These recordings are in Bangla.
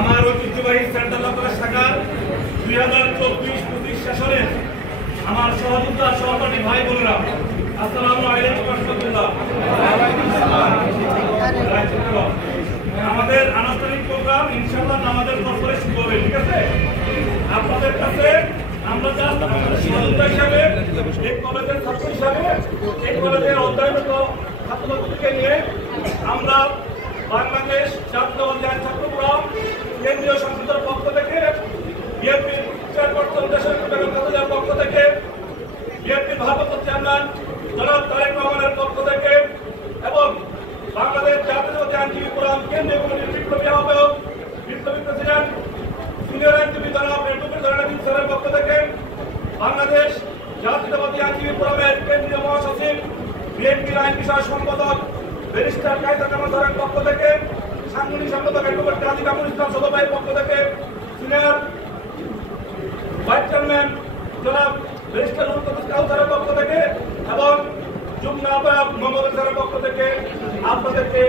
আমার ঐতিহ্যবাহী সেন্ট্রাল আপনার শাখার 2024-25 সেশনের আমার সহযোদ্ধা সহপাঠী ভাই বোনেরা, আসসালামু আলাইকুম ওয়া রাহমাতুল্লাহ। আমাদের আনুষ্ঠানিক প্রোগ্রাম ইনশাআল্লাহ নামাজের পর পরে শুরু হবে, ঠিক আছে? আপনাদের কাছে আমরা জাস্ট সহযোদ্ধা হিসাবে, এই কলেজের ছাত্র হিসাবে, এই কলেজের অধ্যয়নরত ছাত্রছাত্রীকে নিয়ে আমরা বাংলাদেশ জাতীয়তাবাদী আইন ছাত্র ফোরাম কেন্দ্রীয় সংসদের পক্ষ থেকে, বিএনপির চেয়ারপারসন দেশের বেগম পক্ষ থেকে, বিএনপির ভারপ্রাপ্ত চেয়ারম্যান জনাব তারেক রহমানের পক্ষ থেকে এবং বাংলাদেশ জাতীয়তাবাদী আইনজীবী ফোরাম কেন্দ্রীয় কমিটির বিপ্লবী আহ্বায়ক, বিপ্লবী প্রেসিডেন্ট, সিনিয়র আইনজীবী জনাব এডভোকেট জয়নাল স্যারের পক্ষ থেকে, বাংলাদেশ জাতীয়তাবাদী আইনজীবী ফোরামের কেন্দ্রীয় মহাসচিব, বিএনপির আইন বিষয় সম্পাদক ব্যারিস্টার কায়দা কামাল স্যারের পক্ষ থেকে, সাংগঠনিক সম্পাদক অ্যাডভোকেট কাজী কামরুল ইসলাম ছোট ভাইয়ের পক্ষ থেকে, সিনিয়র ভাইস চেয়ারম্যান জনাব ব্যারিস্টার কাউসার স্যারের পক্ষ থেকে এবং যুগ্ম আহ্বায়ক মোহাম্মদ স্যারের পক্ষ থেকে আপনাদেরকে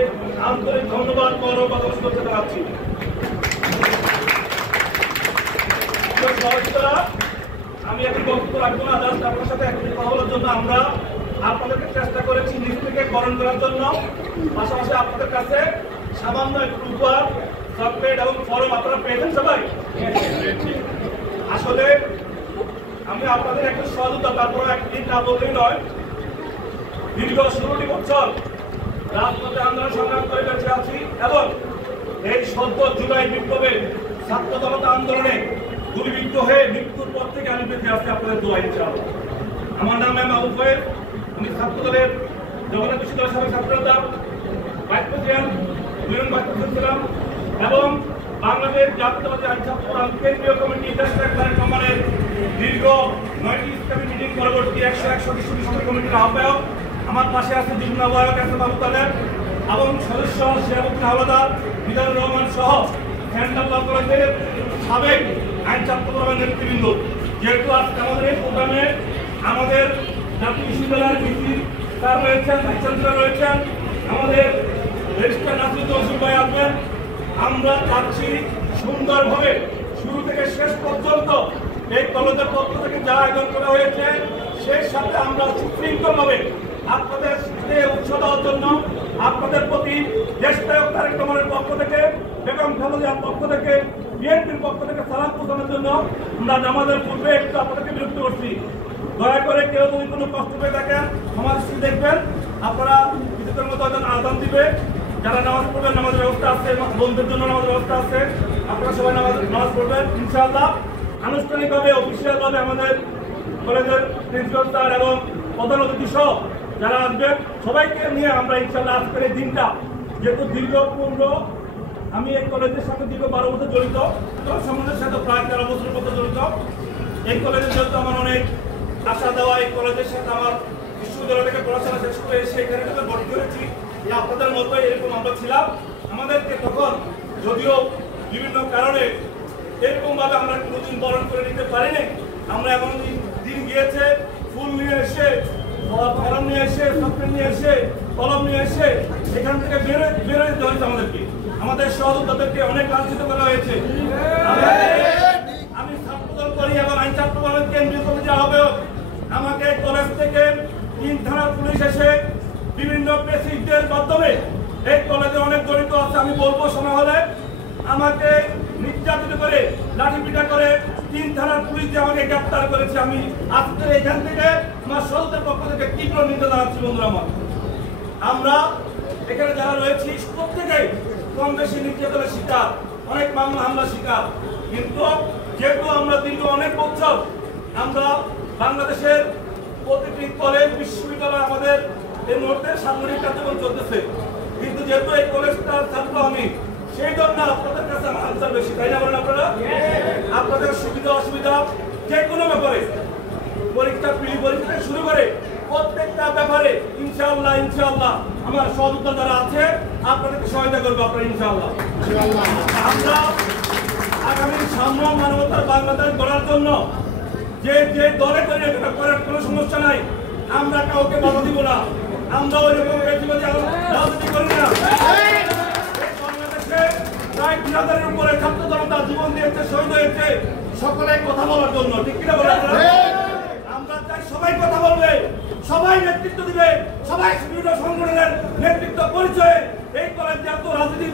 আন্তরিক ধন্যবাদ গৌরব করতে জানাচ্ছি। আমি এখন বক্তব্য রাখবো না, জাস্ট আপনার সাথে একটি কথা বলার জন্য আমরা আপনাদেরকে চেষ্টা করেছি নিজ থেকে বরণ করার জন্য। পাশাপাশি আপনাদের কাছে সামান্য একটু উপহার, চকলেট এবং ফরম আপনারা পেয়েছেন সবাই? আসলে আমি আপনাদের একটু সহযোগিতা, তারপরে একদিন না বললেই নয়, দীর্ঘ 16টি বছর রাজপথে আন্দোলন সংগ্রাম করে বেঁচে আছি এবং এই সদ্য জুলাই বিপ্লবে ছাত্র জনতা আন্দোলনে গুলিবিদ্ধ হয়ে মৃত্যুর পর থেকে আমি বেঁচে আছি আপনাদের দোয়া ইনশাআল্লাহ। আমার নাম মাহবুব ভাই, আমি ছাত্র দলের জগন্নাথ বিশ্ববিদ্যালয় সাবেক ছাত্রনেতা, ভাইস প্রেসিডেন্ট, ভাইস প্রেসিডেন্ট এবং বাংলাদেশ জাতীয়তাবাদী আইন ছাত্র ফোরাম কেন্দ্রীয় কমিটি দেশের সম্মানের দীর্ঘ 9টি ইসলামী মিটিং পরবর্তী 101 সদস্য কমিটির আহ্বায়ক। আমার পাশে আছে যুগ্ম আহ্বায়ক বাবু তালেব এবং সদস্য শিয়াবুদ্দিন হাওলাদার, মিজানুর রহমান সহ সেন্ট্রাল ল কলেজের সাবেক আইন ছাত্র ফোরামের নেতৃবৃন্দ। যেহেতু আজকে আমাদের এই প্রোগ্রামে আমাদের জাতীয় বিশ্ববিদ্যালয়ের ভিসি স্যার রয়েছেন, ভাইস চ্যান্সেলর রয়েছেন, আমাদের ব্যারিস্টার নাসিরুদ্দিন ভাই আসবেন। আমরা চাচ্ছি সুন্দরভাবে শুরু থেকে শেষ পর্যন্ত এই কলেজের পক্ষ থেকে যা আয়োজন করা হয়েছে সেই সাথে আমরা সুশৃঙ্খলভাবে আপনাদের উৎসাহ দেওয়ার জন্য আপনাদের প্রতি দেশনায়ক তারেক রহমানের পক্ষ থেকে, বেগম খালেদার পক্ষ থেকে, বিএনপির পক্ষ থেকে সালাম পৌঁছানোর জন্য আমরা নামাজের পূর্বে একটু আপনাদেরকে বিরক্ত করছি। দয়া করে কেউ যদি কোনো কষ্ট পেয়ে থাকেন সমাজ দেখবেন, আপনারা কিছুক্ষণের মতো আজান দিবে। যারা নামাজ পড়বেন নামাজের ব্যবস্থা আছে, বন্ধুদের জন্য নামাজের ব্যবস্থা আছে, আপনারা সবাই নামাজ পড়বেন ইনশাআল্লাহ। আনুষ্ঠানিকভাবে অফিসিয়ালভাবে আমাদের কলেজের প্রিন্সিপাল স্যার এবং প্রধান অতিথি সহ যারা আসবেন সবাইকে নিয়ে আমরা ইনশাআল্লাহ আজকের এই দিনটা, যেহেতু দীর্ঘ 15 আমি এই কলেজের সাথে দীর্ঘ 12 বছর জড়িত, সমাজের সাথে প্রায় 13 বছরের মতো জড়িত। এই কলেজের যেহেতু আমার অনেক আশা দেওয়া, এই কলেজের সাথে আমার বিশ্ববিদ্যালয় থেকে পড়াশোনা শেষ করে এসে এখানে ভর্তি হয়েছি। আপনাদের মতো এরকম আমরা ছিলাম, আমাদেরকে তখন যদিও বিভিন্ন কারণে এরকম ভাবে আমরা কোনোদিন বরণ করে নিতে পারিনি। আমরা এমন দিন গিয়েছে ফুল নিয়ে এসে, ফলম নিয়ে এসে, চকলেট নিয়ে এসে, কলম নিয়ে এসে এখান থেকে বেরোয় যেতে হয়েছে আমাদেরকে। আমাদের সহযোদ্ধাদেরকে অনেক লাঞ্ছিত করা হয়েছে। আমি ছাত্রদল করি এবং আইন ছাত্র ফোরামের কেন্দ্রীয় কমিটির আহ্বায়ক। আমাকে কলেজ থেকে 3 থানার পুলিশ এসে বিভিন্ন প্রেসিডেন্টের মাধ্যমে এই কলেজে অনেক জড়িত আছে, আমি বলবো সময় হলে, আমাকে নির্যাতিত করে লাঠিপিটা করে 3 থানার পুলিশ দিয়ে আমাকে গ্রেপ্তার করেছে। আমি আজকে এখান থেকে আমার সহযোগের পক্ষ থেকে তীব্র নিন্দা জানাচ্ছি। বন্ধুরা আমার, আমরা এখানে যারা রয়েছি প্রত্যেকেই কম বেশি নির্যাতনের শিকার, অনেক মামলা হামলা শিকার, কিন্তু যেহেতু আমরা দীর্ঘ অনেক বছর আমরা বাংলাদেশের প্রতিটি কলেজ বিশ্ববিদ্যালয় আমাদের এই মুহূর্তে সাংগঠনিক কার্যক্রম চলতেছে, কিন্তু যেহেতু এই কলেজটার ছাত্র আমি, সেই জন্য আপনাদের কাছে আমার আনসার বেশি, তাই না বলেন আপনারা? আপনাদের সুবিধা অসুবিধা যে কোনো ব্যাপারে, পরীক্ষা পরীক্ষা শুরু করে প্রত্যেকটা ব্যাপারে ইনশাআল্লাহ আমার সহযোদ্ধা যারা আছে আপনাদেরকে সহায়তা করবো আপনারা ইনশাআল্লাহ। আমরা আগামী সাম্য মানবতার বাংলাদেশ গড়ার জন্য যে দলে তৈরি করার কোনো সমস্যা নাই, আমরা কাউকে বাধা দিব না, আমরা ওই রকম রাজনীতি করি না। বাংলাদেশে প্রায় 2000-এর উপরে ছাত্র জনতা জীবন দিয়েছে, শহীদ হয়েছে, সকলে কথা বলার জন্য। ঠিক কিনা বলেন? আমরা চাই সবাই কথা বলবে, সবাই নেতৃত্ব দিবে, সবাই বিভিন্ন সংগঠনের নেতৃত্ব পরিচয়ে এই কলেজে এত রাজনীতি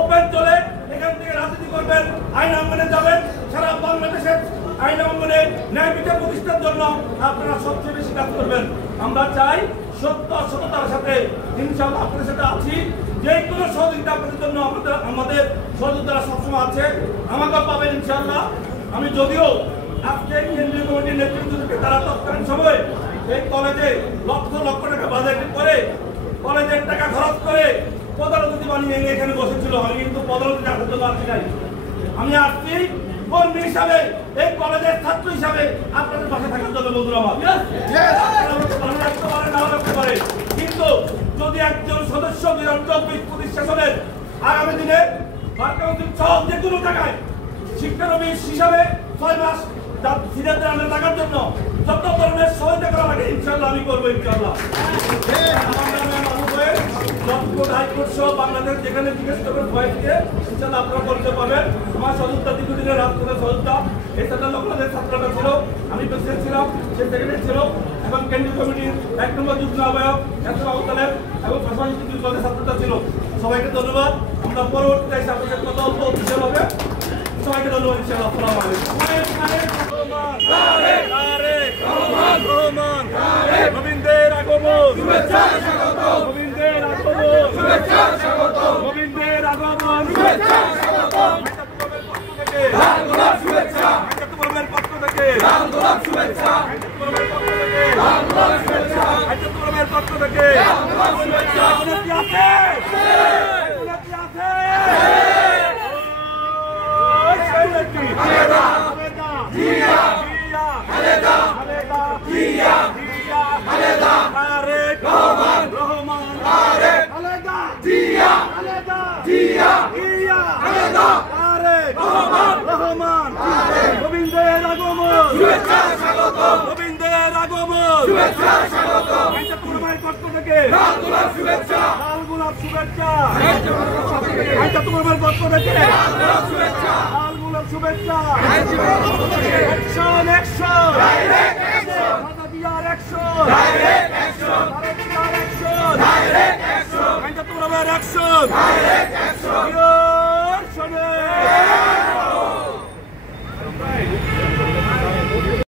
ওপেন চলে, এখান থেকে রাজনীতি করবেন, আইন অঙ্গনে যাবেন, সারা বাংলাদেশের আইন অঙ্গনে ন্যায় বিচার প্রতিষ্ঠার জন্য আপনারা সবচেয়ে বেশি কাজ করবেন। আমরা চাই সত্য সততার সাথে ইনশাআল্লাহ আপনাদের সাথে আছি, যে কোনো সহযোগিতা আপনাদের জন্য আমাদের সহযোগিতা সবসময় আছে, আমাকেও পাবেন ইনশাআল্লাহ। আমি যদিও আজকে কেন্দ্রীয় কমিটির নেতৃত্ব থেকে তারা তৎকালীন সময় এই কলেজে লক্ষ লক্ষ টাকা বাজেট করে কলেজের টাকা খরচ করে প্রধান অতিথি বানিয়ে এখানে বসেছিল, আমি কিন্তু প্রধান অতিথি আসার জন্য আসি নাই। আমি আসছি কর্মী হিসাবে, এই কলেজের ছাত্র হিসাবে আপনাদের পাশে থাকার জন্য। বন্ধুরা আমার ভালো রাখতে পারে, নাও রাখতে পারে, কিন্তু যদি একজন সদস্য ২০২৪ শাসনের আগামী দিনে সহ যে কোনো জায়গায় শিক্ষানবিশ হিসাবে ৬ মাস সিনিয়রদের আন্ডারে থাকার জন্য যত ধরনের সহায়তা করা লাগে ইনশাআল্লাহ আমি করবো। ইনশাআল্লাহ হাইকোর্ট সহ বাংলাদেশ যেখানে জিজ্ঞেস করবেন ভয়েসকে ইনশাআল্লাহ আপনারা করতে পারবেন। আমার সহযোগিতা দীর্ঘদিনের রাজপথের সহযোগিতা, এই সাথে লক্ষ্যদের ছাত্রটা ছিল, আমি প্রেসিডেন্ট ছিলাম, সে সেক্রেটারি ছিল, এবং কেন্দ্রীয় কমিটির ১ নম্বর যুগ্ম আহ্বায়ক আবুতালেব এবং পাশাপাশি ২ দলের ছাত্রটা ছিল। সবাইকে ধন্যবাদ। আমরা পরবর্তীতে এসে আপনাদের কথা অল্প অফিসিয়াল হবে। সবাইকে ধন্যবাদ। ইনশাআল্লাহ আসসালামু আলাইকুম। গোবিন্দের আগমন, শুভেচ্ছা স্বাগত। গোবিন্দের আগমন, শুভেচ্ছা স্বাগত। গোবিন্দের আগমন, শুভেচ্ছা স্বাগত। লাল গোলাপ শুভেচ্ছা, চট্টগ্রামের পক্ষ থেকে লাল গোলাপ শুভেচ্ছা, চট্টগ্রামের পক্ষ থেকে লাল গোলাপ শুভেচ্ছা, চট্টগ্রামের পক্ষ থেকে লাল গোলাপ শুভেচ্ছা। কোনো কি আছে? কোনো কি আছে? খালেদা, জিয়া, খালেদা, জিয়া, খালেদা, তারেক রহমান, তারেক, খালেদা, জিয়া, খালেদা, তারেক রহমান। গোবিন্দের আগমন, শুভেচ্ছা স্বাগত। গোবিন্দের আগমন, শুভেচ্ছা স্বাগত। চট্টগ্রামের পক্ষ থেকে লাল গোলাপ শুভেচ্ছা, লাল গোলাপ শুভেচ্ছা। চট্টগ্রামের পক্ষ থেকে লাল গোলাপ শুভেচ্ছা, লাল গোলাপ শুভেচ্ছা। অ্যাকশন, অ্যাকশন, ডাইরেক্ট অ্যাকশন, ভারতীয়ার অ্যাকশন, ডাইরেক্ট অ্যাকশন, ভারতীয়ার অ্যাকশন, ডাইরেক্ট অ্যাকশন। চট্টগ্রামের অ্যাকশন, ডাইরেক্ট অ্যাকশন।